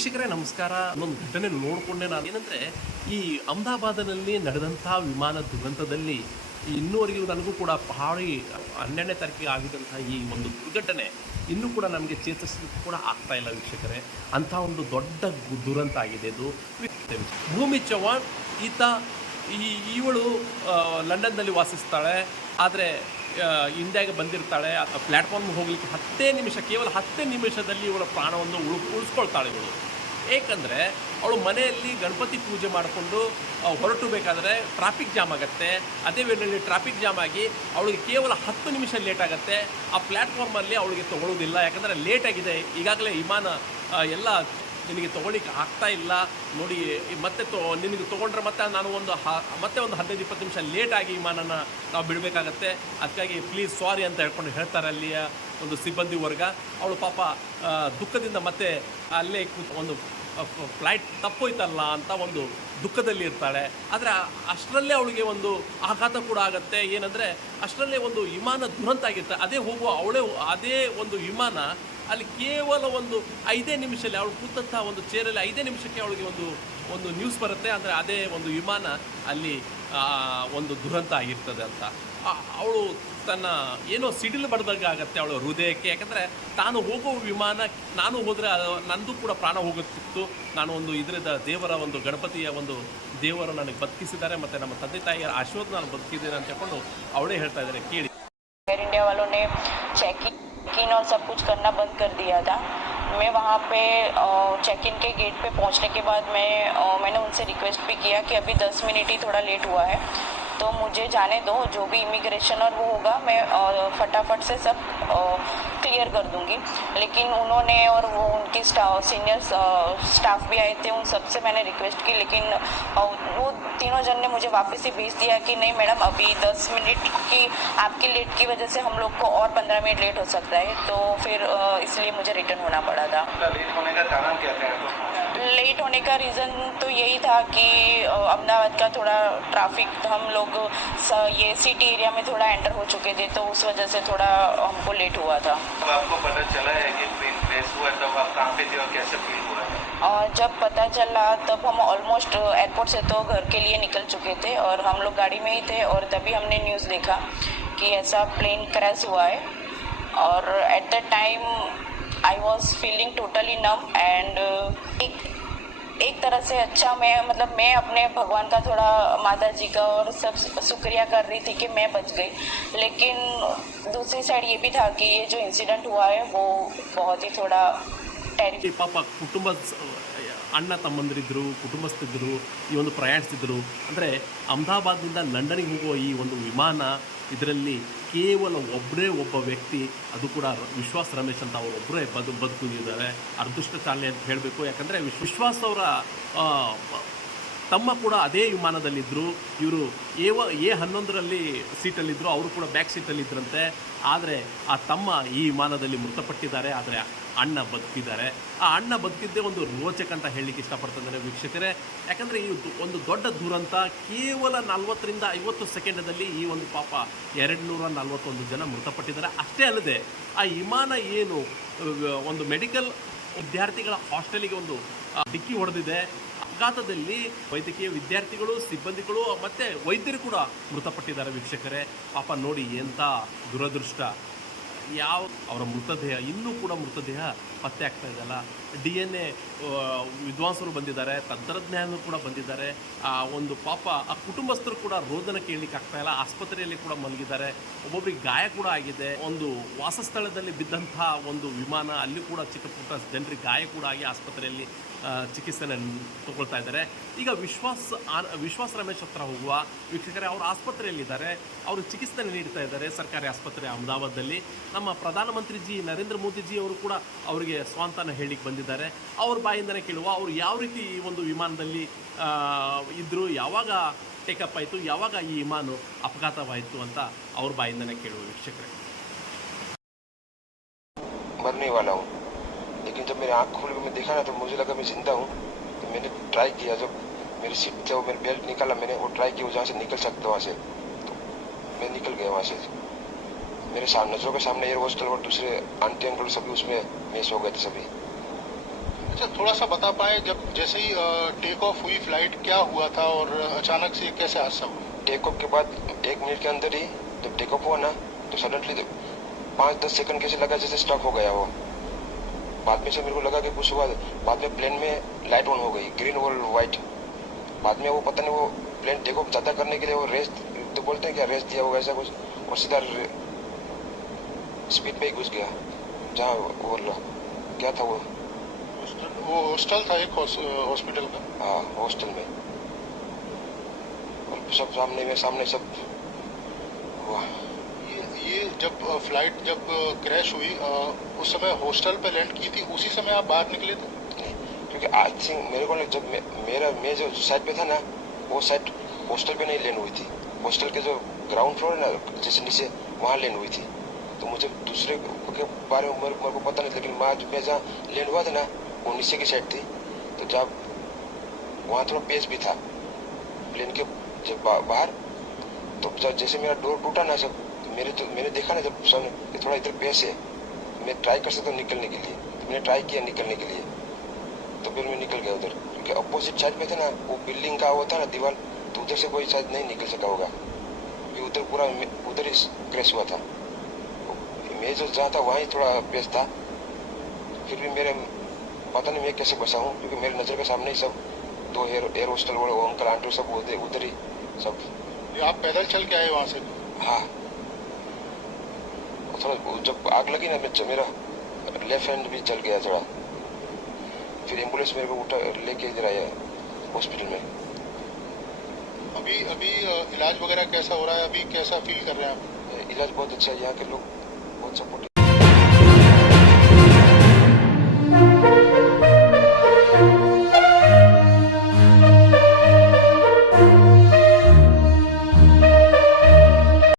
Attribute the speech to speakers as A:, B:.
A: ವೀಕ್ಷಕರೇ, ನಮಸ್ಕಾರ. ಒಂದು ಘಟನೆ ನೋಡಿಕೊಂಡೆ ನಾನು. ಏನಂದರೆ, ಈ ಅಹಮದಾಬಾದಿನಲ್ಲಿ ನಡೆದಂಥ ವಿಮಾನ ದುರಂತದಲ್ಲಿ ಇನ್ನೂವರೆಗೂ ನನಗೂ ಕೂಡ ಭಾರಿ ಹನ್ನೆರಡನೇ ತಾರೀಕಿಗೆ ಆಗಿದ್ದಂಥ ಈ ಒಂದು ದುರ್ಘಟನೆ ಇನ್ನೂ ಕೂಡ ನಮಗೆ ಚೇತರಿಸಲಿಕ್ಕೆ ಕೂಡ ಆಗ್ತಾ ಇಲ್ಲ ವೀಕ್ಷಕರೇ. ಅಂಥ ಒಂದು ದೊಡ್ಡ ದುರಂತ ಆಗಿದೆ ಇದು. ಭೂಮಿ ಚೌಹಾಣ್, ಈತ ಈ, ಇವಳು ಲಂಡನ್ನಲ್ಲಿ ವಾಸಿಸ್ತಾಳೆ. ಆದರೆ ಇಂಡಿಯಾಗೆ ಬಂದಿರ್ತಾಳೆ. ಪ್ಲ್ಯಾಟ್ಫಾರ್ಮ್ಗೆ ಹೋಗಲಿಕ್ಕೆ ಹತ್ತೇ ನಿಮಿಷ, ಕೇವಲ ಹತ್ತೇ ನಿಮಿಷದಲ್ಲಿ ಇವಳ ಪ್ರಾಣವನ್ನು ಉಳು, ಉಳಿಸ್ಕೊಳ್ತಾಳೆ ಇವಳು. ಏಕೆಂದರೆ ಅವಳು ಮನೆಯಲ್ಲಿ ಗಣಪತಿ ಪೂಜೆ ಮಾಡಿಕೊಂಡು ಹೊರಟು ಬೇಕಾದರೆ ಟ್ರಾಫಿಕ್ ಜಾಮ್ ಆಗುತ್ತೆ. ಅದೇ ವೇಳೆಯಲ್ಲಿ ಟ್ರಾಫಿಕ್ ಜಾಮ್ ಆಗಿ ಅವಳಿಗೆ ಕೇವಲ ಹತ್ತು ನಿಮಿಷ ಲೇಟ್ ಆಗುತ್ತೆ. ಆ ಪ್ಲ್ಯಾಟ್ಫಾರ್ಮಲ್ಲಿ ಅವಳಿಗೆ ತಗೊಳ್ಳೋದಿಲ್ಲ ಯಾಕಂದರೆ ಲೇಟ್ ಆಗಿದೆ. ಈಗಾಗಲೇ ವಿಮಾನ ಎಲ್ಲ ನಿನಗೆ ತೊಗೊಳ್ಳಿಕ್ಕೆ ಆಗ್ತಾ ಇಲ್ಲ. ನೋಡಿ, ಮತ್ತೆ ತೊ, ನಿನಗೆ ತೊಗೊಂಡ್ರೆ ಮತ್ತೆ ನಾನು ಒಂದು ಹ, ಮತ್ತೆ ಒಂದು ಹದಿನೈದು, ಇಪ್ಪತ್ತು ನಿಮಿಷ ಲೇಟಾಗಿ ವಿಮಾನನ ನಾವು ಬಿಡಬೇಕಾಗತ್ತೆ. ಅದಕ್ಕಾಗಿ ಪ್ಲೀಸ್ ಸಾರಿ ಅಂತ ಹೇಳ್ಕೊಂಡು ಹೇಳ್ತಾರೆ ಅಲ್ಲಿಯ ಒಂದು ಸಿಬ್ಬಂದಿ ವರ್ಗ. ಅವಳು ಪಾಪ ದುಃಖದಿಂದ ಮತ್ತೆ ಅಲ್ಲೇ ಒಂದು ಫ್ಲೈಟ್ ತಪ್ಪೋಯ್ತಲ್ಲ ಅಂತ ಒಂದು ದುಃಖದಲ್ಲಿ ಇರ್ತಾಳೆ. ಆದರೆ ಅಷ್ಟರಲ್ಲೇ ಅವಳಿಗೆ ಒಂದು ಆಘಾತ ಕೂಡ ಆಗುತ್ತೆ. ಏನಂದರೆ ಅಷ್ಟರಲ್ಲೇ ಒಂದು ವಿಮಾನ ದುರಂತ ಆಗಿರುತ್ತೆ. ಅದೇ ಹೋಗುವ, ಅವಳೇ ಅದೇ ಒಂದು ವಿಮಾನ ಅಲ್ಲಿ ಕೇವಲ ಒಂದು ಐದೇ ನಿಮಿಷದಲ್ಲಿ, ಅವಳು ಕೂತಂಥ ಒಂದು ಚೇರಲ್ಲಿ ಐದೇ ನಿಮಿಷಕ್ಕೆ ಅವಳಿಗೆ ಒಂದು ಒಂದು ನ್ಯೂಸ್ ಬರುತ್ತೆ. ಅಂದರೆ ಅದೇ ಒಂದು ವಿಮಾನ ಅಲ್ಲಿ ಒಂದು ದುರಂತ ಆಗಿರ್ತದೆ ಅಂತ. ಅವಳು ತನ್ನ ಏನೋ ಸಿಡಿಲು ಬಡ್ದಾಗ ಆಗತ್ತೆ ಅವಳ ಹೃದಯಕ್ಕೆ ಯಾಕಂದರೆ ತಾನು ಹೋಗೋ ವಿಮಾನ ನಾನು ಹೋದರೆ ನಂದು ಕೂಡ ಪ್ರಾಣ ಹೋಗುತ್ತಿತ್ತು ನಾನು ಒಂದು ಇದರಿಂದ ದೇವರ ಒಂದು ಗಣಪತಿಯ ಒಂದು ದೇವರು ನನಗೆ ಬದುಕಿಸಿದ್ದಾರೆ ಮತ್ತು ನಮ್ಮ ತಂದೆ ತಾಯಿಯ ಆಶೀರ್ವಾದ ನಾನು ಬದುಕಿದ್ದೇನೆ ಅಂತ ಹೇಳ್ಕೊಂಡು ಅವಳೇ ಹೇಳ್ತಾ ಇದ್ದಾರೆ ಕೇಳಿ
B: एयर इंडिया वालों ने चेक इन और सब कुछ करना बंद कर दिया था मैं वहाँ पे चेक इन के गेट पे पहुँचने के बाद मैं अ, मैंने उनसे रिक्वेस्ट भी किया कि अभी 10 मिनट ही थोड़ा लेट हुआ है तो मुझे जाने दो, जो भी इमिग्रेशन और वो होगा, मैं फटाफट से सब क्लियर कर दूँगी। लेकिन उन्होंने और वो उनकी स्टाफ सीनियर स्टाफ भी आए थे, उन सबसे मैंने रिक्वेस्ट की, लेकिन वो तीनों जन ने मुझे वापस ही भेज दिया कि नहीं मैडम, अभी दस मिनट की, आपकी लेट की वजह से हम लोग को और पंद्रह मिनट लेट हो सकता है। तो फिर इसलिए मुझे रिटर्न होना पड़ा था।
C: लेट होने का कारण क्या था?
B: लेट होने का रीज़न तो यही था कि अहमदाबाद का थोड़ा ट्रैफ़िक हम लोग ये सिटी एरिया में थोड़ा एंटर हो चुके थे तो उस वजह से थोड़ा हमको लेट हुआ था।
C: जब आपको पता चला है कि क्रैश हुआ तब आप कहाँ पे थे और कैसे फील हुआ
B: और जब पता चला तब हम ऑलमोस्ट एयरपोर्ट से तो घर के लिए निकल चुके थे और हम लोग गाड़ी में ही थे और तभी हमने न्यूज़ देखा कि ऐसा प्लेन क्रैश हुआ है। और at the time I was feeling totally numb and एक एक तरह से अच्छा मैं मतलब मैं अपने भगवान का थोड़ा माता जी का और सब शुक्रिया कर रही थी कि मैं बच गई लेकिन दूसरी साइड ये भी था कि ये जो इंसिडेंट हुआ है वो बहुत ही थोड़ा टेरिफिक
A: ಈ ಪಾಪ ಕುಟುಂಬ ಅಣ್ಣ ತಮ್ಮಂದಿರಿದ್ದರು ಕುಟುಂಬಸ್ಥರಿದ್ದರು ಈ ಒಂದು ಪ್ರಯಾಣಿಸ್ತಿದ್ದರು ಅಂದರೆ ಅಹಮದಾಬಾದ್ನಿಂದ ಲಂಡನಿಗೆ ಹೋಗುವ ಈ ಒಂದು ವಿಮಾನ ಇದರಲ್ಲಿ ಕೇವಲ ಒಬ್ಬರೇ ಒಬ್ಬ ವ್ಯಕ್ತಿ, ಅದು ಕೂಡ ವಿಶ್ವಾಸ್ ರಮೇಶ್ ಅಂತ ಅವರು ಒಬ್ಬರೇ ಬದು ಬದುಕಿದ್ದಾರೆ ಅದೃಷ್ಟ ಚಾಲನೆ ಅಂತ ಹೇಳಬೇಕು. ಯಾಕಂದರೆ ವಿಶ್ವಾಸ್ ಅವರ ತಮ್ಮ ಕೂಡ ಅದೇ ವಿಮಾನದಲ್ಲಿದ್ದರು ಇವರು ಎ ವ, ಎ ಹನ್ನೊಂದರಲ್ಲಿ ಸೀಟಲ್ಲಿದ್ದರು ಅವರು ಕೂಡ ಬ್ಯಾಕ್ ಸೀಟಲ್ಲಿದ್ದರಂತೆ ಆದರೆ ಆ ತಮ್ಮ ಈ ವಿಮಾನದಲ್ಲಿ ಮೃತಪಟ್ಟಿದ್ದಾರೆ. ಆದರೆ ಅಣ್ಣ ಬದುಕಿದ್ದಾರೆ ಆ ಅಣ್ಣ ಬದುಕಿದ್ದೇ ಒಂದು ರೋಚಕ ಅಂತ ಹೇಳಲಿಕ್ಕೆ ಇಷ್ಟಪಡ್ತಿದ್ದಾರೆ ವೀಕ್ಷಕರೇ. ಯಾಕಂದರೆ ಈ ಒಂದು ದೊಡ್ಡ ದುರಂತ ಕೇವಲ ನಲ್ವತ್ತರಿಂದ ಐವತ್ತು ಸೆಕೆಂಡದಲ್ಲಿ ಈ ಒಂದು ಪಾಪ ಎರಡು ನೂರ ನಲ್ವತ್ತೊಂದು ಜನ ಮೃತಪಟ್ಟಿದ್ದಾರೆ. ಅಷ್ಟೇ ಅಲ್ಲದೆ, ಆ ವಿಮಾನ ಏನು ಒಂದು ಮೆಡಿಕಲ್ ವಿದ್ಯಾರ್ಥಿಗಳ ಹಾಸ್ಟೆಲಿಗೆ ಒಂದು ಡಿಕ್ಕಿ ಹೊಡೆದಿದೆ. ಅಪಘಾತದಲ್ಲಿ ವೈದ್ಯಕೀಯ ವಿದ್ಯಾರ್ಥಿಗಳು, ಸಿಬ್ಬಂದಿಗಳು, ಮತ್ತು ವೈದ್ಯರು ಕೂಡ ಮೃತಪಟ್ಟಿದ್ದಾರೆ ವೀಕ್ಷಕರೇ. ಪಾಪ ನೋಡಿ ಎಂಥ ದುರದೃಷ್ಟ. ಯಾವ ಅವರ ಮೃತದೇಹ, ಇನ್ನೂ ಕೂಡ ಮೃತದೇಹ ಪತ್ತೆ ಆಗ್ತಾ ಇದೆಯಲ್ಲ ಡಿ ಎನ್ ಎ ವಿದ್ವಾಂಸರು ಬಂದಿದ್ದಾರೆ ತಂತ್ರಜ್ಞಾನರು ಕೂಡ ಬಂದಿದ್ದಾರೆ. ಆ, ಒಂದು ಪಾಪ, ಆ ಕುಟುಂಬಸ್ಥರು ಕೂಡ ರೋದನ ಕೇಳಲಿಕ್ಕೆ ಆಗ್ತಾ ಇಲ್ಲ, ಆಸ್ಪತ್ರೆಯಲ್ಲಿ ಕೂಡ ಮಲಗಿದ್ದಾರೆ. ಒಬ್ಬೊಬ್ಬರಿಗೆ ಗಾಯ ಕೂಡ ಆಗಿದೆ. ಒಂದು ವಾಸಸ್ಥಳದಲ್ಲಿ ಬಿದ್ದಂಥ ಒಂದು ವಿಮಾನ, ಅಲ್ಲಿ ಕೂಡ ಚಿಕ್ಕ ಪುಟ್ಟ ಜನರಿಗೆ ಗಾಯ ಕೂಡ ಆಗಿ ಆಸ್ಪತ್ರೆಯಲ್ಲಿ ಚಿಕಿತ್ಸೆನ ತಗೊಳ್ತಾ ಇದ್ದಾರೆ. ಈಗ ವಿಶ್ವಾಸ್ ವಿಶ್ವಾಸ್ ರಮೇಶ್ ಹತ್ರ ಹೋಗುವ ವೀಕ್ಷಕರೇ, ಅವರು ಆಸ್ಪತ್ರೆಯಲ್ಲಿದ್ದಾರೆ. ಅವರು ಚಿಕಿತ್ಸೆ ನೀಡ್ತಾ ಇದ್ದಾರೆ ಸರ್ಕಾರಿ ಆಸ್ಪತ್ರೆ ಅಹಮದಾಬಾದಲ್ಲಿ ನಮ್ಮ ಪ್ರಧಾನಮಂತ್ರಿ ಜಿ ನರೇಂದ್ರ ಮೋದಿಜಿ ಅವರು ಕೂಡ ಅವರಿಗೆ ಸ್ವಾಂತನ ಹೇಳಿಕ್ಕೆ ಬಂದಿದ್ದಾರೆ ಅವ್ರ ಬಾಯಿಂದನೇ ಕೇಳುವ ಅವರು ಯಾವ ರೀತಿ ಈ ಒಂದು ವಿಮಾನದಲ್ಲಿ ಆ, ಇದ್ರು ಯಾವಾಗ ಟೇಕಪ್ ಆಯಿತು ಯಾವಾಗ ಈ ವಿಮಾನ ಅಪಘಾತವಾಯಿತು ಅಂತ ಅವ್ರ ಬಾಯಿಂದನೇ ಕೇಳುವ ವೀಕ್ಷಕರೇ
D: मरने वाला हूँ लेकिन जब मेरी आँख खुल के मैं देखा ना तो मुझे लगा मैं जिंदा हूँ तो मैंने ट्राई किया जब मेरी सीट से वो मेरे बेल्ट निकाला मैंने वो ट्राई किया वो जहाँ से निकल सकता वहाँ से तो मैं निकल गया वहाँ से मेरे सामने नज़रों के सामने एयर हॉस्टल और दूसरे आंटी अंकल सभी उसमें मिस हो गए थे सभी।
E: अच्छा थोड़ा सा बता पाए जब जैसे ही टेक ऑफ़ हुई फ़्लाइट क्या हुआ था और अचानक से कैसे हादसा हुआ?
D: टेक ऑफ़ के बाद एक मिनट के अंदर ही जब टेक ऑफ़ हुआ ना तो सडनली पाँच दस सेकंड कैसे लगा जैसे स्टॉप हो गया वो। बाद में से मेरे को लगा कि कुछ हुआ बाद में प्लेन में लाइट ऑन हो गई ग्रीन और वाइट बाद में वो पता नहीं वो प्लेन टेक ऑफ़ ज़्यादा करने के लिए वो रेस तो बोलते हैं क्या रेस दिया होगा ऐसा कुछ और सीधा स्पीड पे घुस गया। जहाँ वो ल- क्या था वो?
E: हॉस्टल- वो हॉस्टल था एक हॉस्पिटल का
D: हाँ हॉस्टल में। और सब सामने में सामने सब। हुआ
E: ये ये जब फ़्लाइट जब क्रैश हुई उस समय हॉस्टल पे लैंड की थी उसी समय आप बाहर निकले थे?
D: नहीं क्योंकि आई थिंक मेरे को ना जब मे, मेरा मैं जो साइड पे था ना वो साइड हॉस्टल पे नहीं लैंड हुई थी। हॉस्टल के जो ग्राउंड फ्लोर है ना जैसे नीचे वहाँ लैंड हुई थी। तो मुझे दूसरे के बारे में मेरे, मेरे को पता नहीं लेकिन मैं मैं जहाँ लैंड हुआ था ना वो नीचे की साइड थी तो जब वहाँ थोड़ा पेस भी था प्लेन के जब बा, बाहर तो जब जैसे मेरा डोर टूटा ना तो मेरे तो मैंने देखा ना जब सामने कि थोड़ा इधर पेस है मैं ट्राई कर सकता हूँ निकलने के लिए। तो मैंने ट्राई किया निकलने के लिए। तो फिर मैं निकल गया उधर क्योंकि अपोजिट साइड में थे ना वो बिल्डिंग का वो था ना दीवार तो उधर से कोई शायद नहीं निकल सका होगा। क्योंकि उधर पूरा उधर ही क्रैश हुआ था। मैं जो जहाँ था वहाँ ही थोड़ा पेस था। फिर भी मेरे पता नहीं मैं कैसे बचा हूँ क्योंकि मेरे नज़र के सामने ही सब दो एयर एयर होस्टल वाले वो अंकल आंटी सब उधर उधर ही सब।
E: ये आप पैदल चल के आए वहाँ से?
D: हाँ। थोड़ा जब आग लगी ना मैं मेरा लेफ़्ट हैंड भी जल गया थोड़ा। फिर एंबुलेंस मेरे को उठा लेके इधर आया हॉस्पिटल में।
E: अभी अभी इलाज वगैरह कैसा हो रहा है? अभी कैसा फील कर रहे हैं आप?
D: इलाज बहुत अच्छा है यहाँ के लोग what's up with